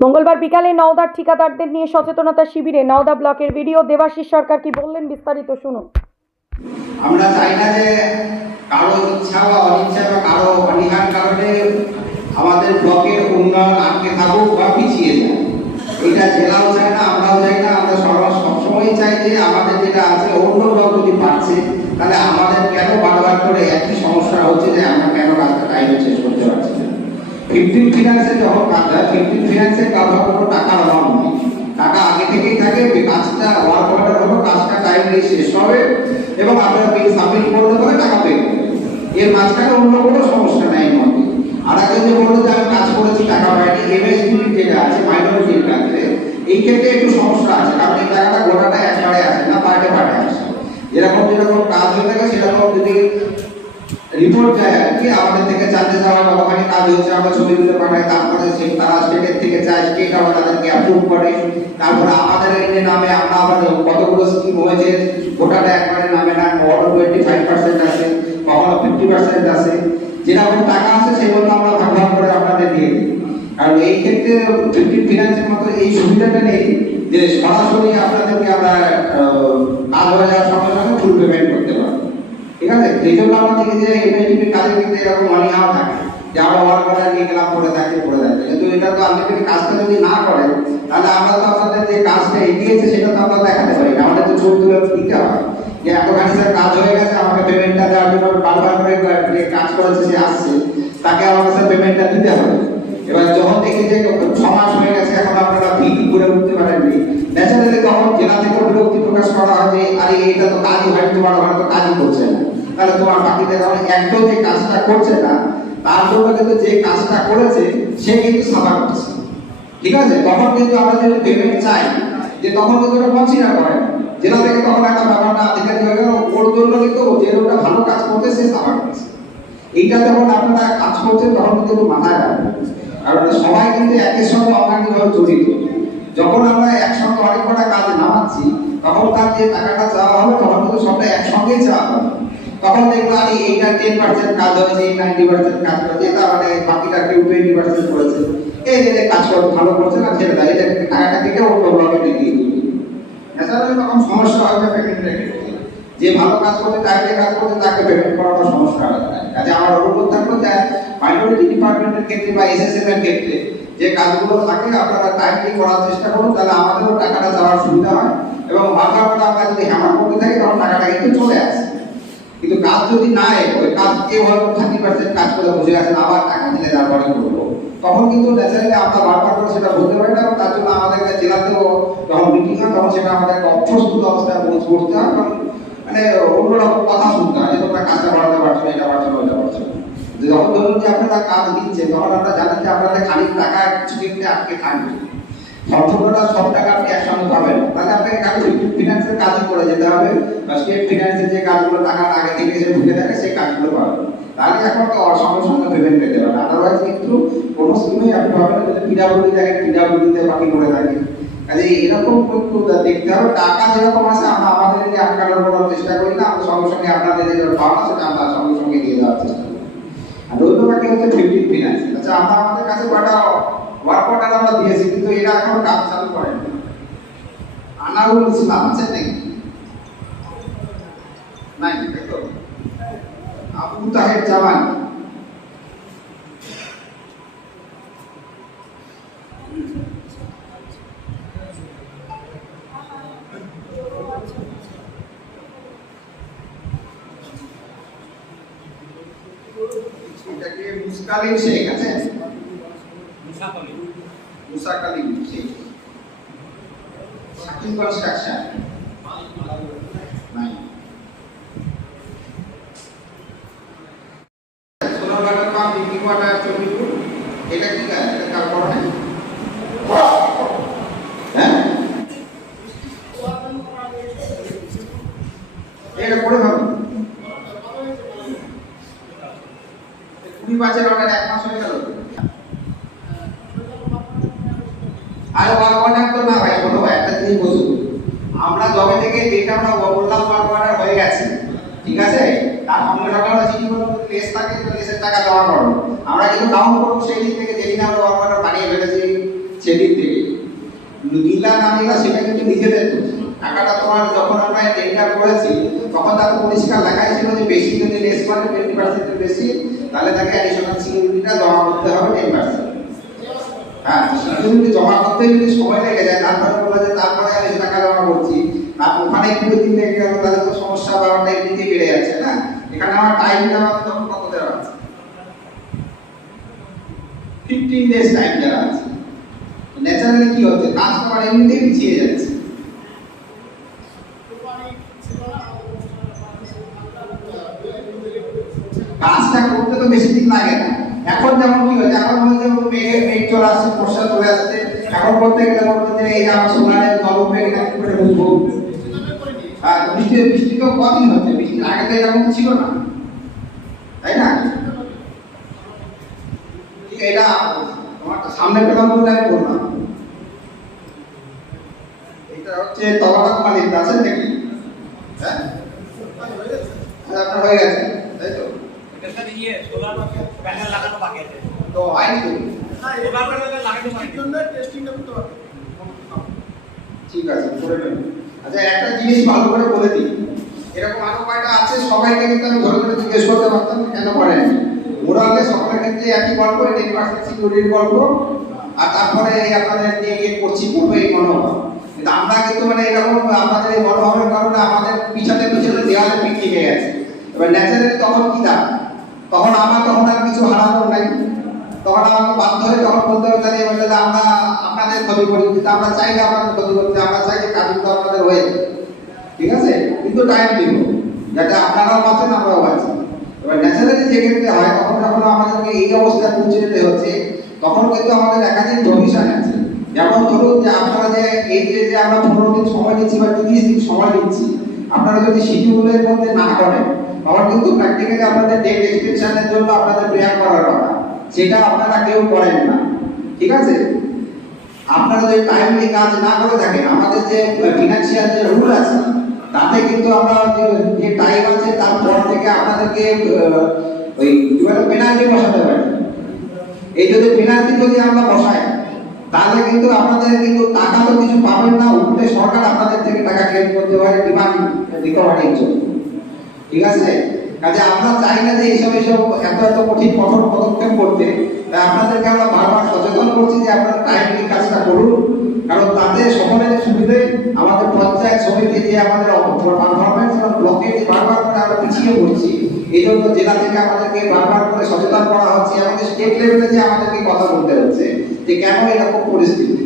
মঙ্গলবার বিকালে নওদার ঠিকাদারদের নিয়ে সচেতনতা শিবিরে নওদা ব্লকের ভিডিও দেবাশিস সরকার কি বললেন বিস্তারিত শুনুন। আমরা চাই না যে কারও ইচ্ছা বা অনিচ্ছা বা কারও অনীহার কারণে আমাদের ব্লকের উন্নয়ন আটকে থাকুক বা পিছিয়ে যায় এটা জেলাও চাই না, আমরাও চাই না। আমরা সর্ব সবসময় চাই যে আমাদের যেটা আছে অন্য ব্লক যদি পাচ্ছে তাহলে আমাদের কেন বারবার করে একই সমস্যা হচ্ছে যে আমরা কেন কাজটা টাইমে শেষ করতে পারছি না ফিফটিন ফিনান্সে যখন কাজ হয় ফিফটিন ফিনান্সে কাজ হওয়ার কোনো টাকার অভাব নেই। টাকা আগে থেকেই থাকে কাজটা ওয়ার্ক অর্ডার হলো কাজটা টাইমলি শেষ হবে এবং আপনারা বিল সাবমিট করতে পারে টাকা পে এর মাঝখানে অন্য কোনো সমস্যা নেই মধ্যে আর একজন যে বলল যে আমি কাজ করেছি, টাকা পাইনি এমএসডি যেটা আছে মাইনরিটির ক্ষেত্রে এই ক্ষেত্রে একটু সমস্যা আছে, কারণ এই টাকাটা গোটাটা একবারে আসে না পার্টে পার্টে আসে। যেরকম যেরকম কাজ হয়ে থাকে, সেরকম যদি রিপোর্ট যায় আর কি, আমাদের থেকে জানতে চাওয়া কতখানি কাজ হয়েছে আমরা ছবিগুলো পাঠাই, তারপরে সেই তারা স্টেটের থেকে চায় স্টেট আবার তাদেরকে অ্যাপ্রুভ করে। তারপরে আমাদের এই নামে আমরা আবার কতগুলো স্কিম হয়েছে, গোটাটা একবারে নামে না কখনো টোয়েন্টি ফাইভ পার্সেন্ট আছে, কখনো ফিফটি পার্সেন্ট আছে। যেরকম টাকা আছে, সেগুলো আমরা ভাগ ভাগ করে আপনাদের দিয়ে দিই। কারণ এই ক্ষেত্রে ফিফটি ফিনান্সের মতো এই সুবিধাটা নেই যে সরাসরি আপনাদেরকে আমরা কাজ হয়ে যাওয়ার সঙ্গে সঙ্গে ফুল পেমেন্ট করতে পারব। ঠিক আছে? জন্য যে এমএসডিপি কাজে কিন্তু এরকম থাকে। যে আমরা নিয়ে গেলাম কিন্তু এটা তো কাজটা যদি না করে তাহলে আমরা তো আপনাদের যে কাজটা এগিয়েছে, সেটা তো আমরা দেখাতে পারি না। আমাদের তো তুলে দিতে যে কাজ হয়ে গেছে, আমাকে পেমেন্টটা দেওয়ার জন্য বারবার করে কাজ করেছে, সে আসছে। তাকে আমাকে স্যার পেমেন্টটা দিতে হবে। এবার যখন দেখি যে ছ মাস হয়ে গেছে, এখন আপনারা ভিড় করে উঠতে পারেননি। ন্যাচারালি তখন জেলা থেকে বিরক্তি প্রকাশ করা হয় যে, আরে এটা তো কাজই হয় তোমার ওখানে তো কাজই করছে না। তাহলে তোমার বাকিতে যখন একদম যে কাজটা করছে না, তার জন্য কিন্তু যে কাজটা করেছে, সে কিন্তু সাফা করছে। ঠিক আছে? তখন কিন্তু আমরা যদি পেমেন্ট চাই, যে তখন কিন্তু ওটা কনসিডার করে। জেলা থেকে তখন একটা ব্যাপারটা আধিকারিক হয়ে গেল ওর জন্য কিন্তু যে লোকটা ভালো কাজ করতে সে সাফা করছে। এইটা যখন আপনারা কাজ করছেন, তখন কিন্তু মাথায় রাখবেন। কারণ সবাই কিন্তু একের সঙ্গে অঙ্গাঙ্গিভাবে জড়িত। যখন আমরা একসঙ্গে অনেক কটা কাজ নামাচ্ছি, তখন তার যে টাকাটা চাওয়া হবে, তখন কিন্তু সবটা একসঙ্গেই চাওয়া হবে। তখন দেখব আমি এইটা টেন পার্সেন্ট কাজ হয়েছে এই নাইনটি পার্সেন্ট কাজ করেছে তার মানে বাকিটা কেউ টোয়েন্টি পার্সেন্ট করেছে। এই যে কাজ করতে ভালো করছে না, ছেড়ে দেয় এটা টাকাটা কেটে অন্য ব্লকে দিয়ে দিবে ন্যাচারালি তখন সমস্যা যে ভালো কাজ টাইমে কাজ করতে তাকে পেমেন্ট করানো সমস্যা হবে কাজে আমার অনুরোধ থাকল যে মাইনরিটি ডিপার্টমেন্টের ক্ষেত্রে বা এসএসএম এর ক্ষেত্রে যে কাজগুলো থাকে, আপনারা টাইমলি করার চেষ্টা করুন, তাহলে আমাদেরও টাকাটা যাওয়ার সুবিধা হয়। এবং করে আমরা যদি হ্যামার করতে থাকি, তখন টাকাটা কিন্তু চলে আসে। কিন্তু কাজ যদি না এগোয় কাজ কেউ হয়তো থার্টি পার্সেন্ট কাজ করে বসে আছেন, আবার টাকা দিলে তারপরে করব? তখন কিন্তু ন্যাচারালি আমরা বারবার করে সেটা বলতে পারি না এবং তার জন্য আমাদেরকে জেলাতেও যখন মিটিং হয়, তখন সেটা আমাদেরকে অপ্রস্তুত অবস্থায় বোঝ করতে হয় কারণ মানে অন্যরকম কথা শুনতে হয় যে, তোমরা কাজটা বাড়াতে পারছ, এটা পারছ ওটা পারছ। যখন ধরুন যে আপনারা কাজ দিচ্ছেন তখন আপনারা জানেন যে, আপনাদের খালি টাকা কিছু আটকে থাকবে। সম্পূর্ণটা সব টাকা আপনি একসঙ্গে পাবেন। তাহলে আপনাকে কাজ ফিনান্সের কাজই করে যেতে হবে। বা স্টেট ফিনান্সের যে কাজগুলো টাকা আগে থেকে এসে ঢুকে থাকে, সেই কাজগুলো পাবেন তাহলে এখন তো সঙ্গে সঙ্গে পেমেন্ট পেতে পারেন আদারওয়াইজ কিন্তু কোনো স্কিমেই আপনি পাবেন যদি পিডাব্লিউডি দেখেন পিডাব্লিউডিতে বাকি করে থাকে। কাজে এরকম কিন্তু দেখতে হবে। টাকা যেরকম আছে, আমরা আমাদের যে আটকানোর করার চেষ্টা করি না। আমরা সঙ্গে সঙ্গে আপনাদের যে পাওনা সেটা আমরা সঙ্গে সঙ্গে দিয়ে দেওয়ার চেষ্টা করি। আর ওই ব্যাপারটি হচ্ছে? ফিফটিন ফিনান্স আচ্ছা আমরা আমাদের কাছে কয়টা ওয়ার্ক অর্ডার আমরা দিয়েছি, কিন্তু এরা এখন কাজ চালু করেন। আনারুল ইসলাম, আছে নাকি? নাই তো আবু তাহের জামান। এটাকে মুসকালিম শেখ আছে? মুসা কালিম শেখ সাকিব কনস্ট্রাকশন নাই। এটা কি কাজ এটা কাজ হ্যাঁ? এটা কুড়ি পাঁচের অর্ডার এক মাস হয়ে গেল আর ওয়ার্ক অর্ডার তো না ভাই শোনো ভাই, একটা জিনিস বুঝুন আমরা জবে থেকে যেটা আমরা বললাম ওয়ার্ক অর্ডার হয়ে গেছে ঠিক আছে? তার সঙ্গে আমরা চিঠি বলব লেস থাকে তো লেসের টাকা জমা করো। আমরা কিন্তু ডাউন করব, সেই দিক থেকে যেদিন আমরা অর্ডার বানিয়ে ফেলেছি, সেদিক থেকে। নীলা না সেটা কিন্তু নিজেদের। টাকাটা তোমার যখন আমরা টেন্ডার করেছি, তখন তার পরিষ্কার লেখাই ছিল যে বেশি যদি লেস করে টোয়েন্টি পার্সেন্টের বেশি, তাহলে তাকে অ্যাডিশনাল সিকিউরিটিটা জমা করতে হবে টেন পার্সেন্ট হ্যাঁ সিকিউরিটি জমা করতে যদি সময় লেগে যায়। তারপরে বলে যে, তারপরে আমি টাকা জমা করছি। আর ওখানে কুড়ি দিন লেগে গেল তাহলে তো সমস্যা বারোটা এমনিতেই বেড়ে যাচ্ছে, না? এখানে আমার টাইম দেওয়া তখন কত দেওয়া আছে? ফিফটিন ডেজ টাইম দেওয়া আছে। ন্যাচারালি কি হচ্ছে? কাজ তোমার এমনিতেই পিছিয়ে যাচ্ছে। কাজটা করতে তো বেশি দিন লাগে না। এখন যেমন কি হচ্ছে? এখন হচ্ছে মেঘে মেঘ চলে আসছে বর্ষা চলে আসছে। এখন করতে গেলে বলতে যে এই আমার সোনারে জল মেঘ না করে বুঝব আর বৃষ্টি বৃষ্টি তো কদিন হচ্ছে বৃষ্টির আগে তো এরকম ছিল না। তাই না? ঠিক এটা তোমার সামনে পেলাম বলে আমি বললাম এটা হচ্ছে মালিক নাকি? হ্যাঁ? আপনার হয়ে গেছে তাই তো? তো হয়নি বাকি ঠিক আছে করে নেব। আচ্ছা একটা জিনিস ভালো করে বলে দিই। এরকম আরও কয়টা আছে, সবাইকে কিন্তু আমি ধরে ধরে জিজ্ঞেস করতে পারতাম, কেন করেন মোরালে সকলের ক্ষেত্রে একই গল্প টেন পার্সেন্ট সিকিউরিটির গল্প, আর তারপরে এই আপনাদের নিয়ে গিয়ে করছি, করব এই মনোভাব কিন্তু আমরা কিন্তু মানে এরকম আমাদের এই মনোভাবের কারণে আমাদের পিছনে পিছনে দেওয়ালে পিক গেছে। এবার ন্যাচারালি তখন কি দাম? তখন আমার তখন আর কিছু হারানোর নাই। তখন আমাকে বাধ্য হয়ে তখন বলতে হবে তাহলে এবার আমরা, আপনাদের ক্ষতি করি, কিন্তু আমরা চাই না আপনাদের ক্ষতি করতে, আমরা চাই যে কাজগুলো আপনাদের হয়ে। ঠিক আছে? কিন্তু টাইম দিব। যাতে আপনারাও বাঁচেন, আমরাও বাঁচি। এবার ন্যাচারালি যে ক্ষেত্রে হয়, তখন যখন আমাদেরকে এই অবস্থায় পৌঁছে যেতে হচ্ছে, তখন কিন্তু আমাদের একাধিক প্রভিশন আছে। যেমন ধরুন যে আপনারা যে এই যে যে আমরা পনেরো দিন সময় দিচ্ছি বা তিরিশ দিন সময় দিচ্ছি, আপনারা যদি শিডিউলের মধ্যে না করেন, তখন কিন্তু প্র্যাকটিক্যালি আপনাদের ডেট এক্সটেনশনের জন্য আপনাদের প্রেয়ার করার কথা সেটা আপনারা কেউ করেন না। ঠিক আছে? আপনারা যদি টাইমলি কাজ না করে থাকেন, আমাদের যে ফিনান্সিয়াল যে রুল আছে, তাতে কিন্তু আমরা যে- টাইম আছে, তার পর থেকে আপনাদেরকে ওই পেনাল্টি বসাতে পারি এই যদি পেনাল্টি যদি আমরা বসাই, তাহলে কিন্তু আপনাদের কিন্তু টাকা তো কিছু পাবেন না। উল্টে সরকার আপনাদের থেকে টাকা ক্লেম করতে পারে ডিমান্ড রিকভারির জন্য। ঠিক আছে? কাজে আমরা চাই না যে এইসব এইসব এত এত কঠিন কঠোর পদক্ষেপ করতে। তাই আপনাদেরকে আমরা বারবার সচেতন করছি যে আপনারা টাইমলি কাজটা করুন। কারণ তাতে সকলের সুবিধে আমাদের পঞ্চায়েত সমিতি যে আমাদের পারফরমেন্স এবং ব্লকে যে বারবার করে আমরা পিছিয়ে পড়ছি। এই জন্য জেলা থেকে আমাদেরকে বারবার করে সচেতন করা হচ্ছে আমাদের স্টেট লেভেলে যে আমাদেরকে কথা বলতে হচ্ছে যে কেন এরকম পরিস্থিতি?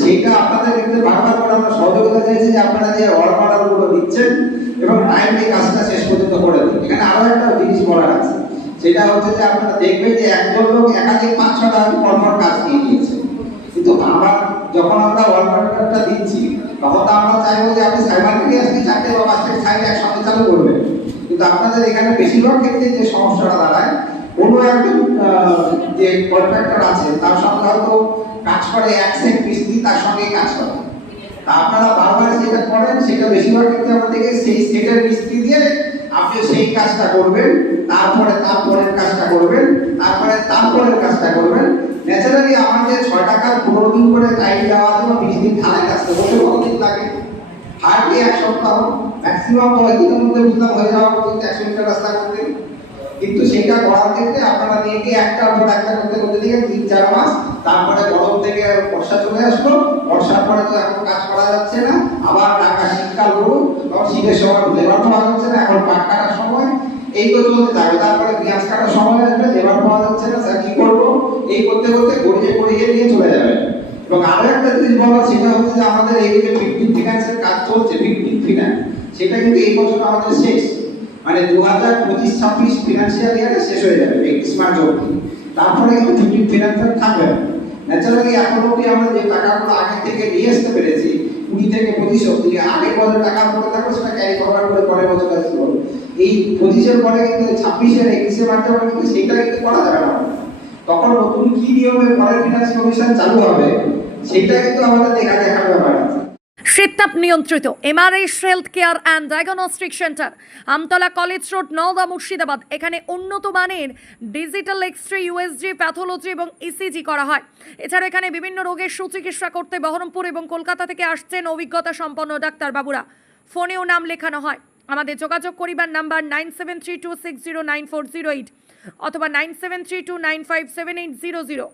সেইটা আপনাদের ক্ষেত্রে বারবার করে আমরা সহযোগিতা চাইছি যে আপনারা যে অর্ডার অর্ডার দিচ্ছেন এবং টাইমলি কাজটা শেষ পর্যন্ত করে দিন এখানে আরও একটা জিনিস বলার আছে। সেটা হচ্ছে যে আপনারা দেখবেন যে একজন লোক একাধিক পাঁচ ছটা কর্মর কাজ নিয়ে নিয়েছে। কিন্তু আমরা যখন আমরা অর্ডারটা দিচ্ছি, তখন তো আমরা চাইব যে আপনি সাইমালটেনিয়াসলি চারটে বা পাঁচটা সাইড একসঙ্গে চালু করবেন। কিন্তু আপনাদের এখানে বেশিরভাগ ক্ষেত্রে যে সমস্যাটা দাঁড়ায় কোনো একজন যে কন্ট্রাক্টর আছে, তার সঙ্গে হয়তো কাজ করে এক সেট মিস্ত্রি তার সঙ্গে কাজ করে। আপনারা বারবার যেটা করেন, সেটা বেশিরভাগ ক্ষেত্রে আমাদেরকে সেই সেটের মিস্ত্রি দিয়ে আপনি সেই কাজটা করবেন, তারপরে তারপরের কাজটা করবেন, তারপরে তারপরের কাজটা করবেন। ন্যাচারালি আমার যে ছয় টাকার পনেরো দিন করে টাইম দেওয়া আছে বিশ দিন ঢালাই কাজটা বসে কতদিন লাগে? হার্ডলি এক সপ্তাহ ম্যাক্সিমাম কয়েকদিনের মধ্যে বুঝলাম হয়ে যাওয়া পর্যন্ত একশো মিটার রাস্তা করতে। কিন্তু সেটা করার ক্ষেত্রে আপনারা নিয়ে গিয়ে একটা পর একটা করতে করতে দিয়ে তিন চার মাস, তারপরে গরম থেকে বর্ষা চলে আসলো। বর্ষার পরে তো এখন কাজ করা যাচ্ছে না। আবার ঢাকা শীতকাল করুন তখন শীতের সময় লেবার পাওয়া যাচ্ছে না, এখন পাট কাটার সময়। এই তো চলতে থাকবে তারপরে পেঁয়াজ কাটার সময় আসবে লেবার পাওয়া যাচ্ছে না, স্যার, কি করব? এই করতে করতে গড়িয়ে গড়িয়ে নিয়ে চলে যাবে। এবং আরও একটা জিনিস বলার সেটা হচ্ছে যে আমাদের এই যে ভিক্টিম ফিনান্সের কাজ চলছে ভিক্টিম ফিনান্স সেটা কিন্তু এই বছর আমাদের শেষ। মানে দু হাজার পঁচিশ, ছাব্বিশ ফিনান্সিয়াল ইয়ারে শেষ হয়ে যাবে, একত্রিশ মার্চ অবধি। তারপরে কিন্তু ভিক্টিম ফিনান্সের থাকবে ন্যাচারালি এখন অবধি আমরা যে টাকাগুলো আগে থেকে নিয়ে আসতে পেরেছি, কুড়ি থেকে পঁচিশ অবধি আগে বছর টাকা পড়ে থাকবে, সেটা ক্যারি ফরওয়ার্ড করে পরের বছর আসতে এই পঁচিশের পরে কিন্তু ছাব্বিশের একত্রিশে মার্চ পরে কিন্তু সেটা কিন্তু করা যাবে না। তখন নতুন কি নিয়মে পরের ফিনান্স কমিশন চালু হবে, সেটা কিন্তু আমাদের দেখা দেখার ব্যাপার। আছে শীততাপ নিয়ন্ত্রিত MRS health care and diagnostic centre Amtala college road Naoda Murshidabad. এখানে উন্নত মানের digital X ray USG pathology এবং ইসিজি করা হয়। এছাড়া এখানে বিভিন্ন রোগের সুচিকিৎসা করতে বহরমপুর এবং কলকাতা থেকে আসছেন অভিজ্ঞতা সম্পন্ন ডাক্তারবাবুরা ফোনেও নাম লেখানো হয়। আমাদের যোগাযোগ করিবার number nine seven three two six zero nine four zero eight অথবা nine seven three two nine five seven eight zero zero.